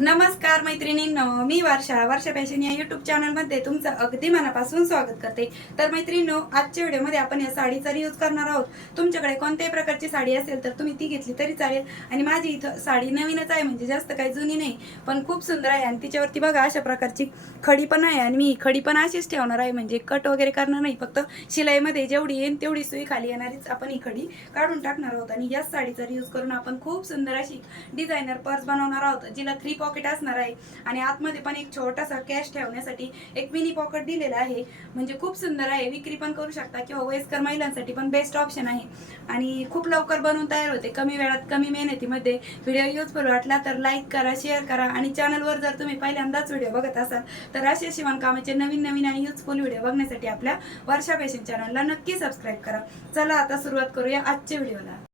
नमस्कार मैत्रिणींनो मी वर्षा. वर्षा फॅशन या युट्यूब चॅनलमध्ये तुमचं अगदी मनापासून स्वागत करते. तर मैत्रिणींनो आजच्या व्हिडिओमध्ये आपण या साडीचा यूज करणार आहोत. तुमच्याकडे कोणत्याही प्रकारची साडी असेल तर तुम्ही ती घेतली तरी चालेल. आणि माझी इथं साडी नवीनच आहे म्हणजे जास्त काही जुनी नाही पण खूप सुंदर आहे. आणि तिच्यावरती बघा अशा प्रकारची खडी पण आहे. आणि मी खडी पण अशीच ठेवणार आहे म्हणजे कट वगैरे करणार नाही. फक्त शिलाईमध्ये जेवढी येईल तेवढी सुई खाली येणारीच आपण ही खडी काढून टाकणार आहोत. आणि याच साडीचा रियूज करून आपण खूप सुंदर अशी डिझायनर पर्स बनवणार आहोत जिला थ्री पॉकेट असणार आहे. आणि आतमध्ये पण एक छोटासा कॅश ठेवण्यासाठी एक मिनी पॉकेट दिलेला आहे. म्हणजे खूप सुंदर आहे. विक्री पण करू शकता किंवा वयस्कर महिलांसाठी पण बेस्ट ऑप्शन आहे. आणि खूप लवकर बनवून तयार होते. कमी वेळात कमी मेहनतीमध्ये. व्हिडिओ युजफुल वाटला तर लाईक करा शेअर करा. आणि चॅनलवर जर तुम्ही पहिल्यांदाच व्हिडिओ बघत असाल तर असे शिवणकामाचे नवीन नवीन आणि युजफुल व्हिडिओ बघण्यासाठी आपल्या वर्षा फॅशन चॅनलला नक्की सबस्क्राईब करा. चला आता सुरुवात करूया आजच्या व्हिडिओला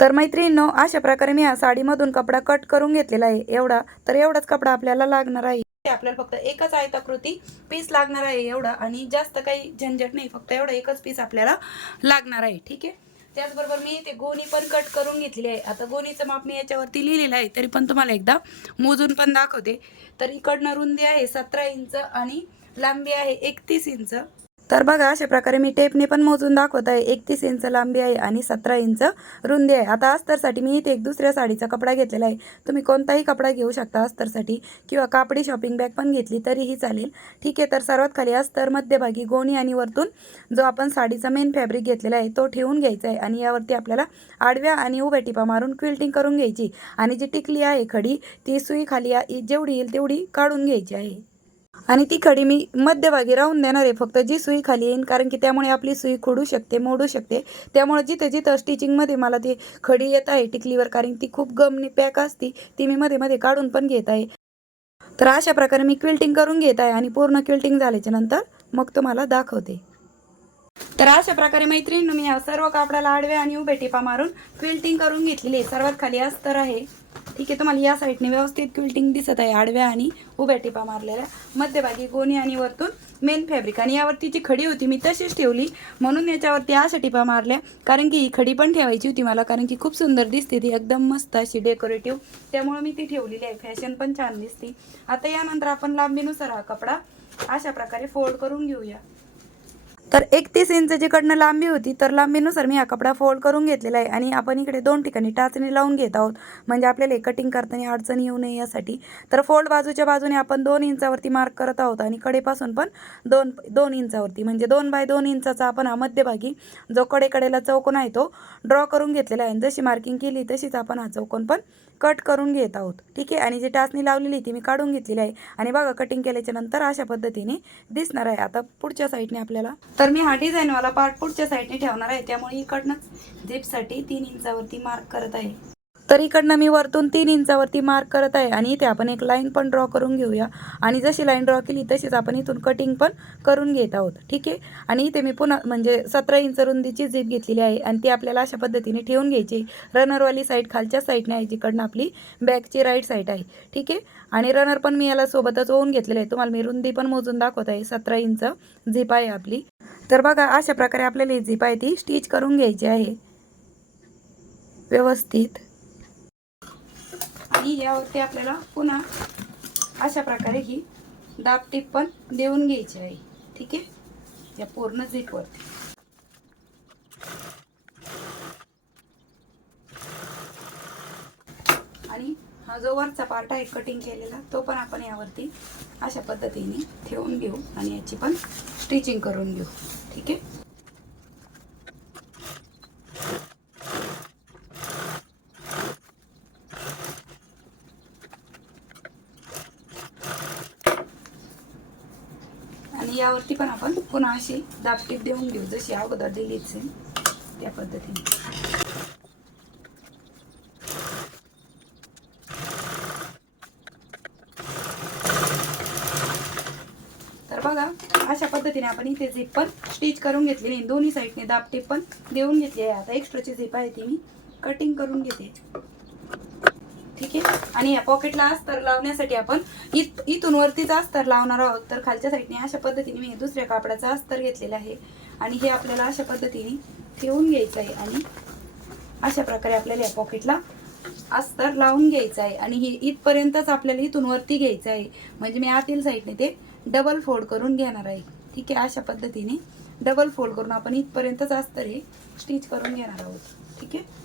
तर मैत्रिणींनो अशा प्रकारे मी या साडीमधून कपडा कट करून घेतलेला आहे. एवढा तर एवढाच कपडा आपल्याला लागणार आहे. ते आपल्याला फक्त एकच आयताकृती पीस लागणार आहे एवढा आणि जास्त काही झंझट नाही फक्त एवढा एकच पीस आपल्याला लागणार आहे. ठीक आहे? त्याचबरोबर मी ते गोणी पण कट करून घेतली आहे. आता गोणीचं माप मी याच्यावरती लिहिलेलं आहे तरी पण तुम्हाला एकदा मोजून पण दाखवते. तर इकडनं रुंदी आहे सतरा इंच आणि लांबी आहे एकतीस इंच. तर बघा अशा प्रकारे मी टेपने पण मोजून दाखवत आहे. एकतीस इंच लांबी आहे आणि सतरा इंच रुंदी आहे. आता अस्तरसाठी मी इथे एक दुसऱ्या साडीचा कपडा घेतलेला आहे. तुम्ही कोणताही कपडा घेऊ शकता अस्तरसाठी किंवा कापडी शॉपिंग बॅग पण घेतली तरीही चालेल. ठीक आहे तर सर्वात खाली अस्तर मध्यभागी गोणी आणि वरतून जो आपण साडीचा मेन फॅब्रिक घेतलेला आहे तो ठेवून घ्यायचा आहे आणि यावरती आपल्याला आडव्या आणि उभ्या टिपा मारून क्विल्टिंग करून घ्यायची. आणि जी टिकली आहे खडी ती सुई खाली जेवढी येईल तेवढी काढून घ्यायची आहे. आणि ती खडी मी मध्यभागी राहून देणार आहे. फक्त जी सुई खाली येईन कारण की त्यामुळे आपली सुई खोडू शकते मोडू शकते. त्यामुळे जिथं जिथं स्टिचिंगमध्ये मला ती खडी येत आहे टिकलीवर कारण ती खूप गमनी पॅक असती ती मी मध्ये मध्ये काढून पण घेत आहे. तर अशा प्रकारे मी क्विल्टिंग करून घेत आहे आणि पूर्ण क्विल्टिंग झाल्याच्यानंतर मग तुम्हाला दाखवते. तर अशा प्रकारे मैत्रिणी मी या सर्व कापडाला आडव्या आणि उभे टिपा मारून क्विल्टिंग करून घेतलेली आहे. सर्वात खाली अस्तर आहे. ठीक आहे तुम्हाला या साईडने व्यवस्थित क्विल्टिंग दिसत आहे आडव्या आणि उभ्या टिपा मारलेल्या. मध्यभागी गोणी आणि वरतून मेन फॅब्रिक आणि यावरती जी खडी होती मी तशीच ठेवली. म्हणून याच्यावरती अशा टिपा मारल्या. कारण की ही खडी पण ठेवायची होती मला कारण की खूप सुंदर दिसते ती. एकदम मस्त अशी डेकोरेटिव्ह त्यामुळे मी ती ठेवलेली आहे. फॅशन पण छान दिसते. आता यानंतर आपण लांबीनुसार हा कपडा अशा प्रकारे फोल्ड करून घेऊया. तर एकतीस इंच जिकडनं लांबी होती तर लांबीनुसार मी हा कपडा फोल्ड करून घेतलेला आहे आणि आपण इकडे दोन ठिकाणी टाचणी लावून घेत आहोत. म्हणजे आपल्याला कटिंग करताना अडचण येऊ नये यासाठी. तर फोल्ड बाजूच्या बाजूने आपण दोन इंचावरती मार्क करत आहोत आणि कडेपासून पण दोन दोन इंचावरती. म्हणजे दोन बाय दोन इंचाचा आपण हा मध्यभागी जो कडेकडेला चौकोन आहे तो ड्रॉ करून घेतलेला आहे. जशी मार्किंग केली तशीच आपण हा चौकोन पण कट करून घेत आहोत. ठीक आहे? आणि जी टाचणी लावलेली ती मी काढून घेतलेली आहे. आणि बघा कटिंग केल्याच्यानंतर अशा पद्धतीने दिसणार आहे. आता पुढच्या साईडने आपल्याला. तर मी हा डिझाईनवाला पार्ट पुढच्या साईडने ठेवणार आहे. त्यामुळे इकडनंच झिपसाठी तीन इंचावरती मार्क करत आहे. तर इकडनं मी वरतून तीन इंचावरती मार्क करत आहे आणि इथे आपण एक लाईन पण ड्रॉ करून घेऊया. आणि जशी लाईन ड्रॉ केली तशीच आपण इथून कटिंग पण करून घेत आहोत. ठीक आहे? आणि इथे मी पुन्हा म्हणजे सतरा इंच रुंदीची झीप घेतलेली आहे आणि ती आपल्याला अशा पद्धतीने ठेवून घ्यायची. रनरवाली साईड खालच्या साईडने आहे जिकडनं आपली बॅकची राईट साईड आहे. ठीक आहे? आणि रनर पण मी याला सोबतच ओवून घेतलेलं आहे. तुम्हाला मी रुंदी पण मोजून दाखवत आहे. सतरा इंच झीप आहे आपली. तर बघा अशा प्रकारे आपल्याला ही झीप आहे ती स्टिच करून घ्यायची आहे. व्यवस्थित. की यावरती आपल्याला. पुन्हा अशा प्रकारे ही दाब टीप पण देऊन घ्यायची आहे. ठीक आहे? या पूर्ण झीपवरती आणि हा जो वरचा पार्ट आहे कटिंग केलेला तो पण आपण यावरती अशा पद्धतीने ठेवून घेऊ आणि याची पण स्टिचिंग करून घेऊ. ठीक आहे? यावरती पण आपण पुन्हा अशी दापटीप देऊन घेऊ जशी अगोदर दिलीच आहे त्या पद्धतीने तर बघा अशा पद्धतीने आपण इथे झिप पण स्टिच करून घेतलेली आहे. दोन्ही साईडने दापटीप पण देऊन घेतली आहे आता एक्स्ट्राची झिप आहे ती मी कटिंग करून घेते ठीक आहे? आणि या पॉकेटला अस्तर लावण्यासाठी आपण इत इथून वरतीच अस्तर लावणार आहोत. तर खालच्या साईडने अशा पद्धतीने मी दुसऱ्या कापडाचा अस्तर घेतलेला आहे. आणि हे आपल्याला अशा पद्धतीने ठेवून घ्यायचं आहे. आणि अशा प्रकारे आपल्याला या पॉकेटला अस्तर लावून घ्यायचं आहे. आणि हे इथपर्यंतच आपल्याला इथून वरती घ्यायचं आहे. म्हणजे मी आतील साईडने ते डबल फोल्ड करून घेणार आहे. ठीक आहे? अशा पद्धतीने डबल फोल्ड करून आपण इथपर्यंतच अस्तर हे स्टिच करून घेणार आहोत. ठीक आहे?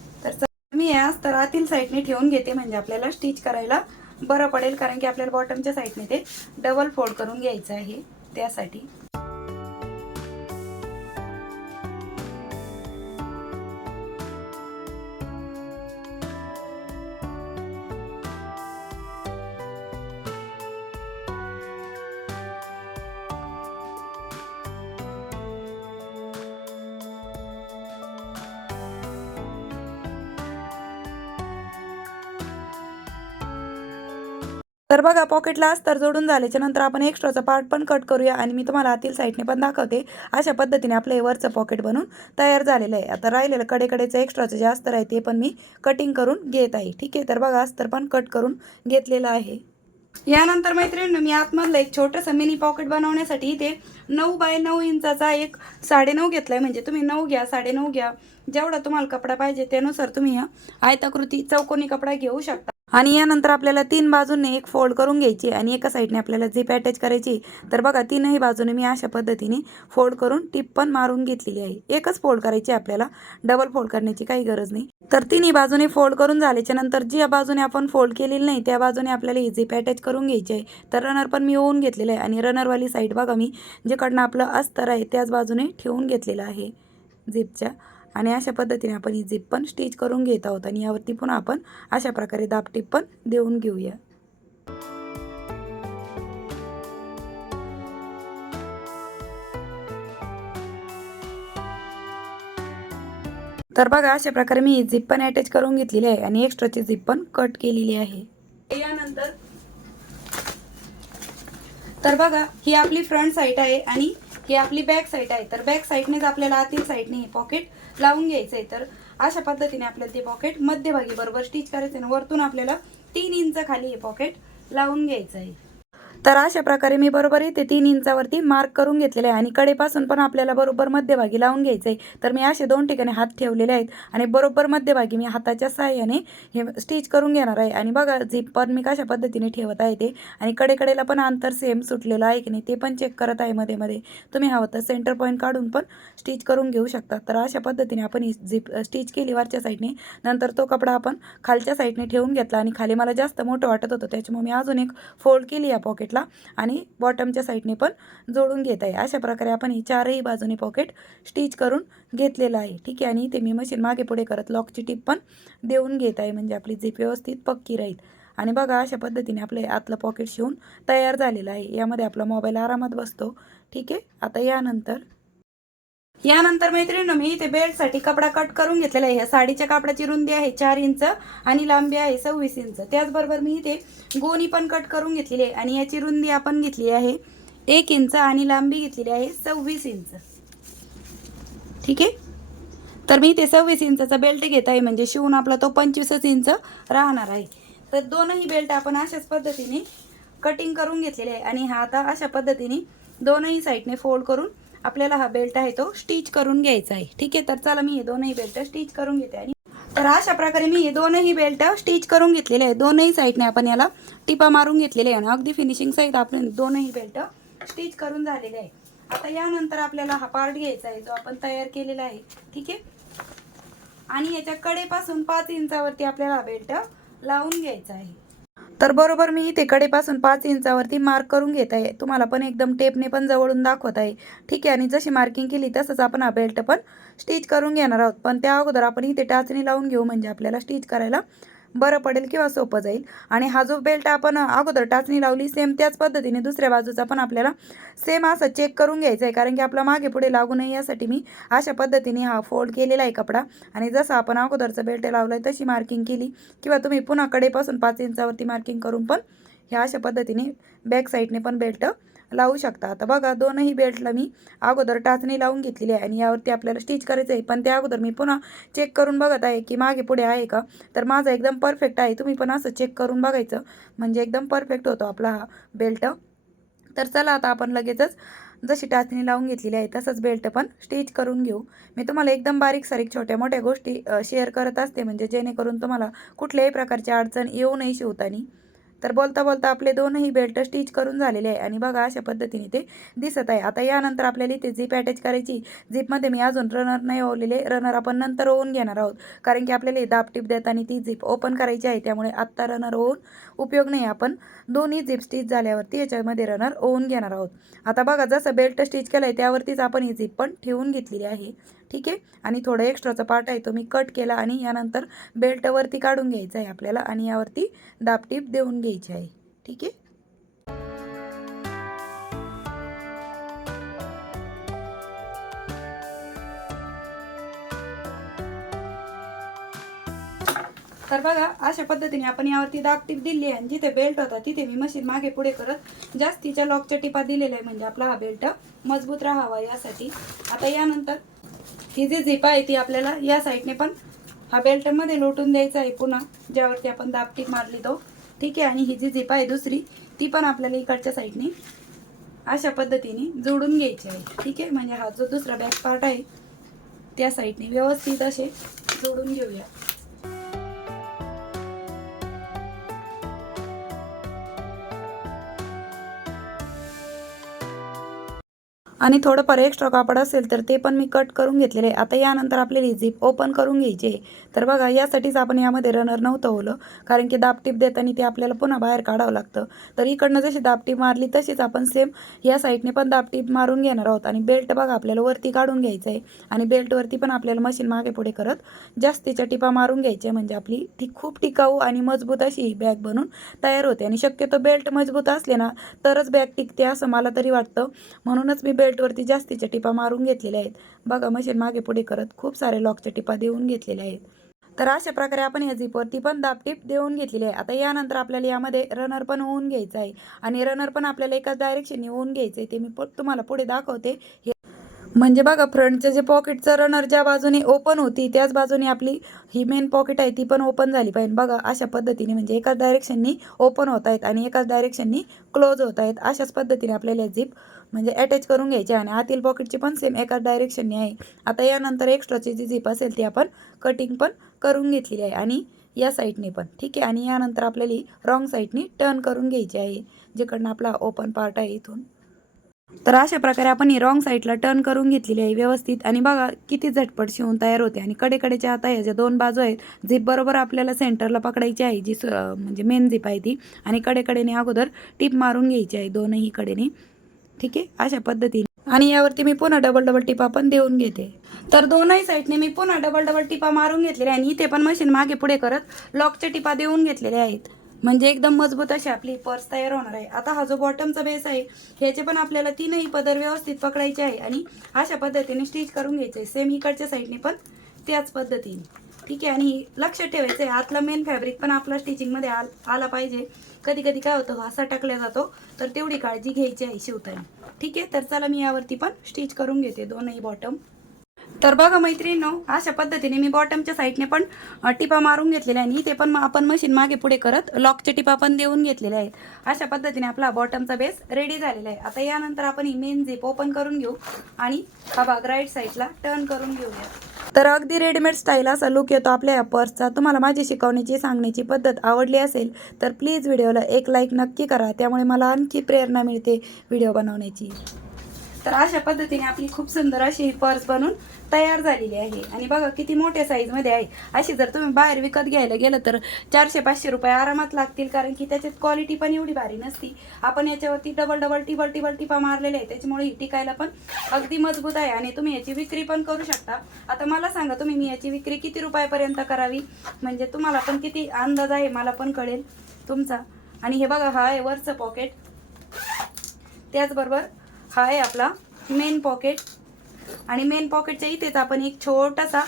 मी हे अस्तर साईडने ठेवून घेते म्हणजे आपल्याला स्टिच करायला बरं पडेल कारण की आपल्याला बॉटमच्या साईडने ते डबल फोल्ड करून घ्यायचं आहे त्यासाठी. तर बघा पॉकेटला अस्तर जोडून झाल्याच्यानंतर आपण एक्स्ट्राचा पार्ट पण कट करूया आणि मी तुम्हाला आतील साईडने पण दाखवते. अशा पद्धतीने आपलं हे वरचं पॉकेट बनून तयार झालेलं आहे. आता राहिलेलं कडेकडेचं एक्स्ट्राचं जे अस्तर आहे ते पण मी कटिंग करून घेत आहे. ठीक आहे? तर बघा अस्तर पण कट करून घेतलेलं आहे. यानंतर मैत्रिणीनं मी आतमधलं एक छोटंसं मिनी पॉकेट बनवण्यासाठी इथे नऊ बाय नऊ इंचाचा एक साडेनऊ घेतलाय. म्हणजे तुम्ही नऊ घ्या साडेनऊ घ्या. जेवढा तुम्हाला कपडा पाहिजे त्यानुसार तुम्ही हा आयताकृती चौकोनी कपडा घेऊ शकता. आणि यानंतर आपल्याला तीन बाजूने एक फोल्ड करून घ्यायची आणि एका साईडने आपल्याला झिप अटॅच करायची. तर बघा तीनही बाजूने मी अशा पद्धतीने फोल्ड करून टिप पण मारून घेतलेली आहे. एकच फोल्ड करायची आपल्याला. डबल फोल्ड करण्याची काही गरज नाही. तर तिन्ही बाजूने फोल्ड करून झाल्याच्यानंतर ज्या बाजूने आपण फोल्ड केलेली नाही त्या बाजूने आपल्याला ही झिप अटॅच करून घ्यायची आहे. तर रनर पण मी ओवून घेतलेलं आहे. आणि रनरवाली साईड बघा मी जेकडनं आपलं अस्तर आहे त्याच बाजूने ठेवून घेतलेलं आहे झिपच्या आणि अशा पद्धतीने आपण ही झिप पण स्टिच करून घेत आहोत आणि यावरती पण आपण अशा प्रकारे दापटीप पण देऊन घेऊया. तर बघा अशा प्रकारे मी झिप पण अटॅच करून घेतलेली आहे आणि एक्स्ट्राची झिप पण कट केलेली आहे. यानंतर तर बघा ही आपली फ्रंट साईड आहे आणि ही आपली बॅक साईड आहे. तर बॅक साईडनेच आपल्याला आतील साईडने हे पॉकेट लावून घ्यायचं आहे तर अशा पद्धतीने आपल्याला ते पॉकेट मध्यभागी बरोबर स्टिच करायचं आहे आणि वरतून आपल्याला तीन इंच खाली हे पॉकेट लावून घ्यायचं आहे तर अशा प्रकारे मी बरोबर इथे तीन इंचावरती मार्क करून घेतलेले आहे आणि कडेपासून पण आपल्याला बरोबर मध्यभागी लावून घ्यायचं आहे तर मी असे दोन ठिकाणी हात ठेवलेले आहेत आणि बरोबर मध्यभागी मी हाताच्या सहाय्याने हे स्टिच करून घेणार आहे. आणि बघा झिप पण मी कशा पद्धतीने ठेवत आहे ते. आणि कडेकडेला पण अंतर सेम सुटलेलं आहे की नाही ते पण चेक करत आहे मध्ये मध्ये. तुम्ही हवं तर सेंटर पॉईंट काढून पण स्टिच करून घेऊ शकता. तर अशा पद्धतीने आपण ही झिप स्टिच केली वरच्या साईडने नंतर तो कपडा आपण खालच्या साईडने ठेवून घेतला आणि खाली मला जास्त मोठं वाटत होतं. त्याच्यामुळे मी अजून एक फोल्ड केली या पॉकेट पॉकेटला आणि बॉटमच्या साईडने पण जोडून घेत आहे. अशा प्रकारे आपण ही चारही बाजूने पॉकेट स्टिच करून घेतलेलं आहे. ठीक आहे? आणि इथे मी मशीन मागे पुढे करत लॉकची टीप पण देऊन घेत आहे. म्हणजे आपली झिप व्यवस्थित पक्की राहील. आणि बघा अशा पद्धतीने आपलं आतलं पॉकेट शिवून तयार झालेलं आहे. यामध्ये आपला मोबाईल आरामात बसतो. ठीक आहे? आता यानंतर यानंतर मैत्रिणी मी इथे बेल्टसाठी कपडा कट करून घेतलेला आहे. ह्या साडीच्या कापडाची रुंदी आहे चार इंच आणि लांबी आहे सव्वीस इंच. त्याचबरोबर मी इथे गोणी पण कट करून घेतलेली आहे आणि याची रुंदी आपण घेतली आहे एक इंच आणि लांबी घेतलेली आहे सव्वीस इंच. ठीक आहे? तर मी इथे सव्वीस इंचाचा बेल्ट घेत आहे म्हणजे शिवून आपला तो पंचवीसच इंच राहणार आहे. तर दोनही बेल्ट आपण अशाच पद्धतीने कटिंग करून घेतलेले आहे आणि हा आता अशा पद्धतीने दोनही साईडने फोल्ड करून आपल्याला हा बेल्ट आहे तो स्टिच करून घ्यायचा आहे. ठीक आहे? तर चला मी हे दोनही बेल्ट स्टिच करून घेते आणि तर अशा प्रकारे मी हे दोनही बेल्ट स्टिच करून घेतलेले आहे. दोनही साईडने आपण याला टिपा मारून घेतलेले आहे. आणि अगदी फिनिशिंग सहित आपण दोनही बेल्ट स्टिच करून झालेले आहे. आता यानंतर आपल्याला हा पार्ट घ्यायचा आहे जो आपण तयार केलेला आहे. ठीक आहे? आणि याच्या कडेपासून पाच इंचावरती आपल्याला हा बेल्ट लावून घ्यायचा आहे. तर बरोबर मी इथे कडेपासून पाच इंचावरती मार्क करून घेत आहे. तुम्हाला पण एकदम टेपने पण जवळून दाखवत आहे. ठीक आहे आणि जशी मार्किंग केली तसंच आपण हा बेल्ट पण स्टिच करून घेणार आहोत. पण त्या अगोदर आपण इथे टाचणी लावून घेऊ म्हणजे आपल्याला स्टिच करायला बरं पडेल किंवा सोपं जाईल. आणि हा जो बेल्ट आपण अगोदर टाचणी लावली सेम त्याच पद्धतीने दुसऱ्या बाजूचा पण आपल्याला सेम असं चेक करून घ्यायचं आहे कारण की आपला मागे पुढे लागू नये यासाठी मी अशा पद्धतीने हा फोल्ड केलेला आहे कपडा. आणि जसं आपण अगोदरचं बेल्ट लावलं आहे तशी मार्किंग केली. किंवा तुम्ही पुन्हा कडेपासून पाच इंचावरती मार्किंग करून पण ह्या अशा पद्धतीने बॅक साईडने पण बेल्ट लावू शकता. आता बघा दोनही बेल्टला मी अगोदर टाचणी लावून घेतलेली आहे आणि यावरती आपल्याला स्टिच करायचं आहे. पण त्या अगोदर मी पुन्हा चेक करून बघत आहे की मागे पुढे आहे का? तर माझा एकदम परफेक्ट आहे. तुम्ही पण असं चेक करून बघायचं. म्हणजे एकदम परफेक्ट होतो आपला हा बेल्ट. तर चला आता आपण लगेचच जशी टाचणी लावून घेतलेली आहे तसंच बेल्ट पण स्टिच करून घेऊ. मी तुम्हाला एकदम बारीक सारीक छोट्या मोठ्या गोष्टी शेअर करत असते. म्हणजे जेणेकरून तुम्हाला कुठल्याही प्रकारची अडचण येऊ नाही शिवतानी तर बोलता बोलता आपले दोनही बेल्ट स्टिच करून झालेले आहे. आणि बघा अशा पद्धतीने ते दिसत आहे. आता यानंतर आपल्याला इथे झीप अटॅच करायची. झीपमध्ये मी अजून रनर नाही ओवलेले. रनर आपण नंतर ओवून घेणार आहोत. कारण की आपल्याला दाबटीप देताना ती झीप ओपन करायची आहे. त्यामुळे आत्ता रनर ओवून उपयोग नाही. आपण दोन्ही झीप स्टिच झाल्यावरती याच्यामध्ये रनर ओवून घेणार आहोत. आता बघा जसं बेल्ट स्टिच केलं आहे त्यावरतीच आपण ही झीप पण ठेवून घेतलेली आहे. ठीक आहे? आणि थोडं एक्स्ट्राचा पार्ट आहे तो मी कट केला आणि यानंतर बेल्टवरती काढून घ्यायचा आहे आपल्याला. आणि यावरती दाबटीप देऊन घ्यायची. आहे. ठीक आहे? तर बघा अशा पद्धतीने आपण यावरती दाग टीप दिली आहे आणि जिथे बेल्ट होता तिथे मी मशीन मागे पुढे करत जास्तीच्या लॉकच्या टिपा दिलेल्या आहे म्हणजे आपला हा बेल्ट मजबूत राहावा यासाठी. आता यानंतर ही जी झिप आहे ती आपल्याला या साईडने पण हा बेल्टमध्ये लोटून द्यायचा आहे पुन्हा ज्यावरती आपण दाब टीप मारली तो. ठीक आहे आणि ही जी झिप आहे दुसरी ती पण आपल्याला इकडच्या साईडने अशा पद्धतीने जोडून घ्यायची आहे. ठीक आहे म्हणजे हा जो दुसरा बॅक पार्ट आहे त्या साईडने व्यवस्थित असे जोडून घेऊया. आणि थोडंफार एक्स्ट्रा कापड असेल तर ते पण मी कट करून घेतलेले. आहे आता यानंतर आपल्याला झिप ओपन करून घ्यायची आहे. तर बघा यासाठीच आपण यामध्ये रनर नव्हतं होलं कारण की दाबटीप देताना ते आपल्याला पुन्हा बाहेर काढावं लागतं. तर इकडनं जशी दाबटीप मारली तशीच आपण सेम या साईडने पण दाबटीप मारून घेणार आहोत. आणि बेल्ट बघा आपल्याला वरती काढून घ्यायचं आहे आणि बेल्टवरती पण आपल्याला मशीन मागे पुढे करत जास्तीच्या टिपा मारून घ्यायच्या. म्हणजे आपली ती खूप टिकाऊ आणि मजबूत अशी ही बॅग बनून तयार होते. आणि शक्यतो बेल्ट मजबूत असले ना तरच बॅग टिकते असं मला तरी वाटतं. म्हणूनच मी बेल्टवरती जास्तीच्या टिपा मारून घेतलेल्या आहेत. बघा मशीन मागे पुढे करत खूप सारे लॉकच्या टिपा देऊन घेतलेल्या आहेत. तर अशा प्रकारे आपण या झिपवरती पण दाबटीप देऊन घेतलेली आहे. आता यानंतर आपल्याला यामध्ये रनर पण होऊन घ्यायचं आहे. आणि रनर पण आपल्याला एकाच डायरेक्शनने होऊन घ्यायचं आहे ते मी तुम्हाला पुढे दाखवते. हे म्हणजे बघा फ्रंटचं जे पॉकेटचं रनर ज्या बाजूने ओपन होती त्याच बाजूने आपली ही मेन पॉकेट आहे ती पण ओपन झाली पाहिजे. बघा अशा पद्धतीने म्हणजे एकाच डायरेक्शननी ओपन होत आहेत आणि एकाच डायरेक्शननी क्लोज होत आहेत. अशाच पद्धतीने आपल्याला झिप म्हणजे अटॅच करून घ्यायची आहे आणि आतील पॉकेटची पण सेम एकाच डायरेक्शनने आहे. आता यानंतर एक्स्ट्राची जी झिप असेल ती आपण कटिंग पण करून घेतलेली आहे. आणि या साईडने पण ठीक आहे? आणि यानंतर आपल्याला रॉंग साईडनी टर्न करून घ्यायची आहे. जिकडनं आपला ओपन पार्ट आहे इथून. तर अशा प्रकारे आपण ही रॉंग साईडला टर्न करून घेतलेली आहे व्यवस्थित. आणि बघा किती झटपट शिवून तयार होते. आणि कडेकडेच्या आता या ज्या दोन बाजू आहेत झिप बरोबर आपल्याला सेंटरला पकडायची आहे जी स- म्हणजे मेन झिप आहे ती. आणि कडेकडेने अगोदर टिप मारून घ्यायची आहे दोनही कडेने. ठीक आहे? अशा पद्धतीने. आणि यावरती मी पुन्हा डबल डबल टिपा पण देऊन घेते. तर दोनही साईडने मी पुन्हा डबल डबल टिपा मारून घेतलेल्या आहे आणि इथे पण मशीन मागे पुढे करत लॉकच्या टिपा देऊन घेतलेल्या आहेत. म्हणजे एकदम मजबूत अशी आपली पर्स तयार होणार आहे. आता हा जो बॉटमचा बेस आहे ह्याचे पण आपल्याला तीनही पदर व्यवस्थित पकडायचे आहे आणि अशा पद्धतीने स्टिच करून घ्यायचे सेम इकडच्या साईडने पण त्याच पद्धतीने. ठीक आहे. आणि लक्ष ठेवायचं आहे. आतला मेन फॅब्रिक पण आपला स्टिचिंगमध्ये आल आला पाहिजे. कधी कधी काय होतं असा टाकला जातो. तर तेवढी काळजी घ्यायची आहे शिवताना ठीक आहे? तर चला मी यावरती पण स्टिच करून घेते. दोनही बॉटम तर बघा मैत्रिणींनो अशा पद्धतीने मी बॉटमच्या साईडने पण टिपा मारून घेतलेल्या आणि ते पण आपण मशीन मागे पुढे करत लॉकच्या टिपा पण देऊन घेतलेल्या आहेत. अशा पद्धतीने आपला बॉटमचा बेस रेडी झालेला आहे. आता यानंतर आपण ही मेन झिप ओपन करून घेऊ आणि हा भाग राईट साईडला टर्न करून घेऊया. तर अगदी रेडीमेड स्टाईल असा लुक येतो आपल्या या पर्सचा तुम्हाला माझी शिकवण्याची सांगण्याची पद्धत आवडली असेल तर प्लीज व्हिडिओला एक लाईक नक्की करा. त्यामुळे मला आणखी प्रेरणा मिळते व्हिडिओ बनवण्याची. तर अशा पद्धतीने आपली खूप सुंदर अशी ही पर्स बनून तयार झालेली आहे. आणि बघा किती मोठ्या साईजमध्ये आहे. अशी जर तुम्ही बाहेर विकत घ्यायला गेलं तर चारशे पाचशे रुपये आरामात लागतील कारण की त्याच्यात क्वालिटी पण एवढी भारी नसती. आपण याच्यावरती डबल डबल टिबल टिबल टिपा मारलेले आहे त्याच्यामुळे ही टिकायला पण अगदी मजबूत आहे. आणि तुम्ही याची विक्री पण करू शकता. आता मला सांगा तुम्ही मी याची विक्री किती रुपयापर्यंत करावी? म्हणजे तुम्हाला पण किती अंदाज आहे मला पण कळेल तुमचा. आणि हे बघा हा आहे वरचं पॉकेट त्याचबरोबर हा आहे आपला मेन पॉकेट आणि मेन पॉकेटच्या इथेच आपण एक छोटासा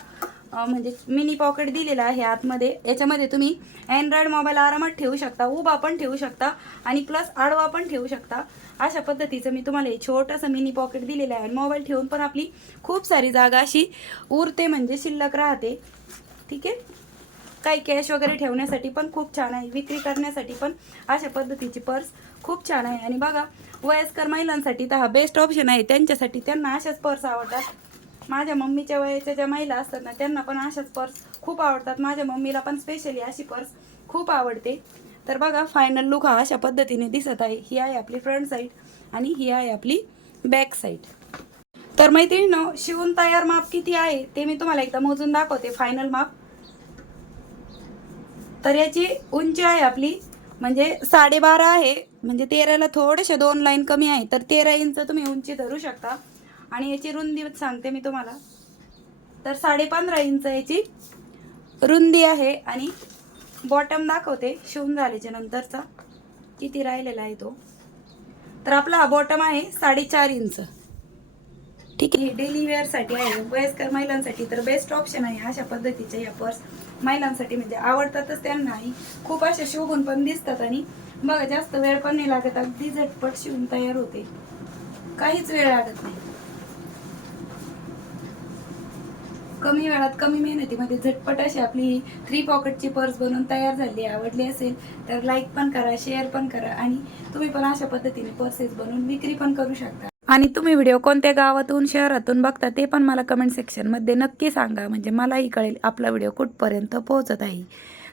म्हणजे मिनी पॉकेट दिलेला आहे आतमध्ये. याच्यामध्ये तुम्ही अँड्रॉइड मोबाईल आरामात ठेवू शकता उभा पण ठेवू शकता आणि प्लस आडवा पण ठेवू शकता. अशा पद्धतीचं मी तुम्हाला हे छोटंसं मिनी पॉकेट दिलेलं आहे. आणि मोबाईल ठेवून पण आपली खूप सारी जागा अशी उरते म्हणजे शिल्लक राहते. ठीक आहे? काही कॅश वगैरे ठेवण्यासाठी पण खूप छान आहे. विक्री करण्यासाठी पण अशा पद्धतीची पर्स खूप छान आहे. आणि बघा वयस्कर महिलांसाठी तर हा बेस्ट ऑप्शन आहे. त्यांच्यासाठी त्यांना अशाच पर्स आवडतात. माझ्या मम्मीच्या वयाच्या ज्या महिला असतात ना त्यांना पण अशाच पर्स खूप आवडतात. माझ्या मम्मीला पण स्पेशली अशी पर्स खूप आवडते. तर बघा फायनल लुक हा अशा पद्धतीने दिसत आहे. ही आहे आपली फ्रंट साईड आणि ही आहे आपली बॅक साईड तर मैत्रिणीनो शिवून तयार माप किती आहे ते मी तुम्हाला एकदा मोजून दाखवते. फायनल माप. तर याची उंची आहे आपली म्हणजे साडेबारा आहे. म्हणजे तेराला थोडेसे दोन लाईन कमी आहे तर तेरा इंच तुम्ही उंची धरू शकता. आणि याची रुंदी सांगते मी तुम्हाला. तर साडे पंधरा इंच याची रुंदी आहे आणि बॉटम दाखवते शिवून झाल्याच्या नंतरचा. किती राहिलेला आहे तो. तर आपला हा बॉटम आहे साडेचार इंच. ठीक आहे. डेली वेअरसाठी आहे. वयस्कर महिलांसाठी तर बेस्ट ऑप्शन आहे अशा पद्धतीच्या या पर्स महिलांसाठी म्हणजे आवडतातच त्यांना. आणि खूप अशा शोभून पण दिसतात आणि बघा जास्त वेळ पण नाही लागत. अगदी झटपट शिवून तयार होते. काहीच वेळ लागत नाही. कमी वेळात कमी मेहनतीमध्ये झटपट अशी आपली थ्री पॉकेटची पर्स बनवून तयार झाली. आवडली असेल तर लाईक पण करा शेअर पण करा आणि तुम्ही पण अशा पद्धतीने पर्सेस बनवून विक्री पण करू शकता. आणि तुम्ही व्हिडिओ कोणत्या गावातून शहरातून बघता ते पण मला कमेंट सेक्शनमध्ये नक्की सांगा. म्हणजे मलाही कळेल आपला व्हिडिओ कुठपर्यंत पोहोचत आहे.